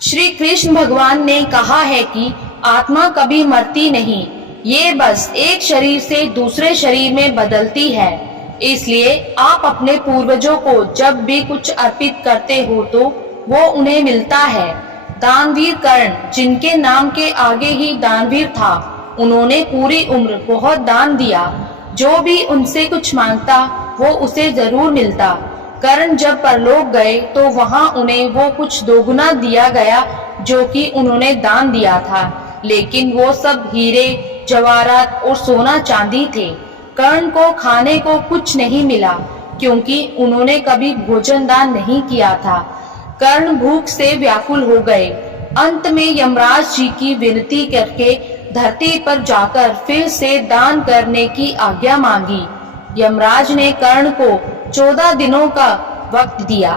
श्री कृष्ण भगवान ने कहा है कि आत्मा कभी मरती नहीं, ये बस एक शरीर से दूसरे शरीर में बदलती है। इसलिए आप अपने पूर्वजों को जब भी कुछ अर्पित करते हो तो वो उन्हें मिलता है। दानवीर कर्ण, जिनके नाम के आगे ही दानवीर था, उन्होंने पूरी उम्र बहुत दान दिया। जो भी उनसे कुछ मांगता वो उसे जरूर मिलता। कर्ण जब परलोक गए तो वहां उन्हें वो कुछ दोगुना दिया गया जो कि उन्होंने दान दिया था, लेकिन वो सब हीरे जवाहरात और सोना चांदी थे। कर्ण को खाने को कुछ नहीं मिला क्योंकि उन्होंने कभी भोजन दान नहीं किया था। कर्ण भूख से व्याकुल हो गए। अंत में यमराज जी की विनती करके धरती पर जाकर फिर से दान करने की आज्ञा मांगी। यमराज ने कर्ण को 14 दिनों का वक्त दिया।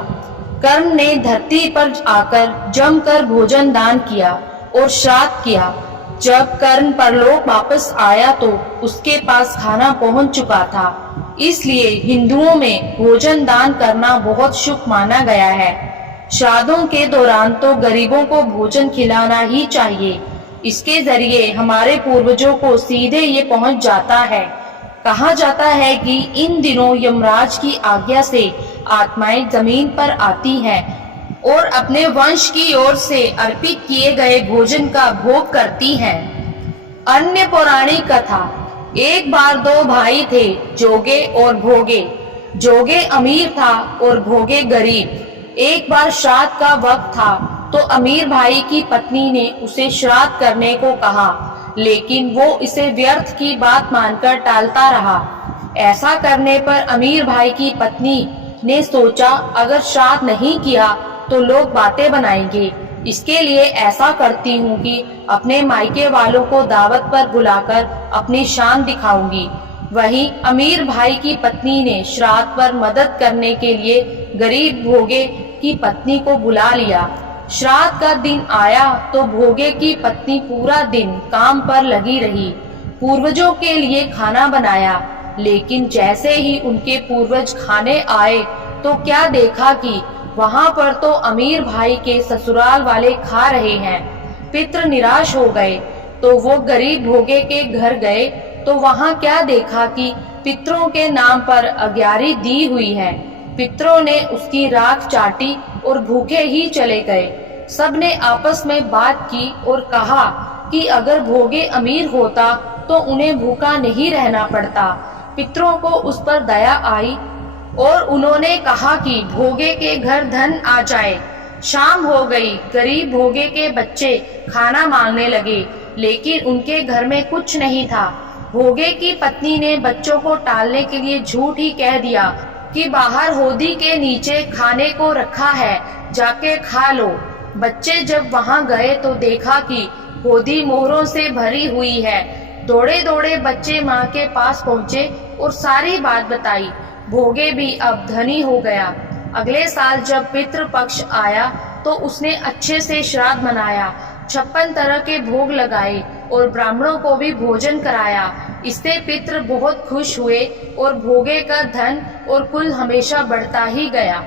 कर्ण ने धरती पर आकर जमकर भोजन दान किया और श्राद्ध किया। जब कर्ण परलोक वापस आया तो उसके पास खाना पहुंच चुका था। इसलिए हिंदुओं में भोजन दान करना बहुत शुभ माना गया है। श्राद्धों के दौरान तो गरीबों को भोजन खिलाना ही चाहिए। इसके जरिए हमारे पूर्वजों को सीधे ये पहुंच जाता है। कहा जाता है कि इन दिनों यमराज की आज्ञा से आत्माएं जमीन पर आती हैं और अपने वंश की ओर से अर्पित किए गए भोजन का भोग करती हैं। अन्य पौराणिक कथा। एक बार दो भाई थे, जोगे और भोगे। जोगे अमीर था और भोगे गरीब। एक बार श्राद्ध का वक्त था तो अमीर भाई की पत्नी ने उसे श्राद्ध करने को कहा, लेकिन वो इसे व्यर्थ की बात मानकर टालता रहा। ऐसा करने पर अमीर भाई की पत्नी ने सोचा, अगर श्राद्ध नहीं किया तो लोग बातें बनाएंगे। इसके लिए ऐसा करती हूँ कि अपने मायके वालों को दावत पर बुलाकर अपनी शान दिखाऊंगी। वहीं अमीर भाई की पत्नी ने श्राद्ध पर मदद करने के लिए गरीब भोगे की पत्नी को बुला लिया। श्राद्ध का दिन आया तो भोगे की पत्नी पूरा दिन काम पर लगी रही। पूर्वजों के लिए खाना बनाया, लेकिन जैसे ही उनके पूर्वज खाने आए तो क्या देखा कि वहां पर तो अमीर भाई के ससुराल वाले खा रहे हैं। पितृ निराश हो गए तो वो गरीब भोगे के घर गए तो वहां क्या देखा कि पितरों के नाम पर अग्यारी दी हुई है। पितरों ने उसकी राख चाटी और भूखे ही चले गए। सबने आपस में बात की और कहा कि अगर भोगे अमीर होता तो उन्हें भूखा नहीं रहना पड़ता। पितरों को उस पर दया आई और उन्होंने कहा कि भोगे के घर धन आ जाए। शाम हो गई। गरीब भोगे के बच्चे खाना मांगने लगे, लेकिन उनके घर में कुछ नहीं था। भोगे की पत्नी ने बच्चों को टालने के लिए झूठ ही कह दिया कि बाहर होदी के नीचे खाने को रखा है, जाके खा लो। बच्चे जब वहां गए तो देखा कि होदी मोहरों से भरी हुई है। दौड़े दौड़े बच्चे माँ के पास पहुँचे और सारी बात बताई। भोगे भी अब धनी हो गया। अगले साल जब पितृ पक्ष आया तो उसने अच्छे से श्राद्ध मनाया, 56 तरह के भोग लगाए और ब्राह्मणों को भी भोजन कराया। इससे पितृ बहुत खुश हुए और भोगे का धन और कुल हमेशा बढ़ता ही गया।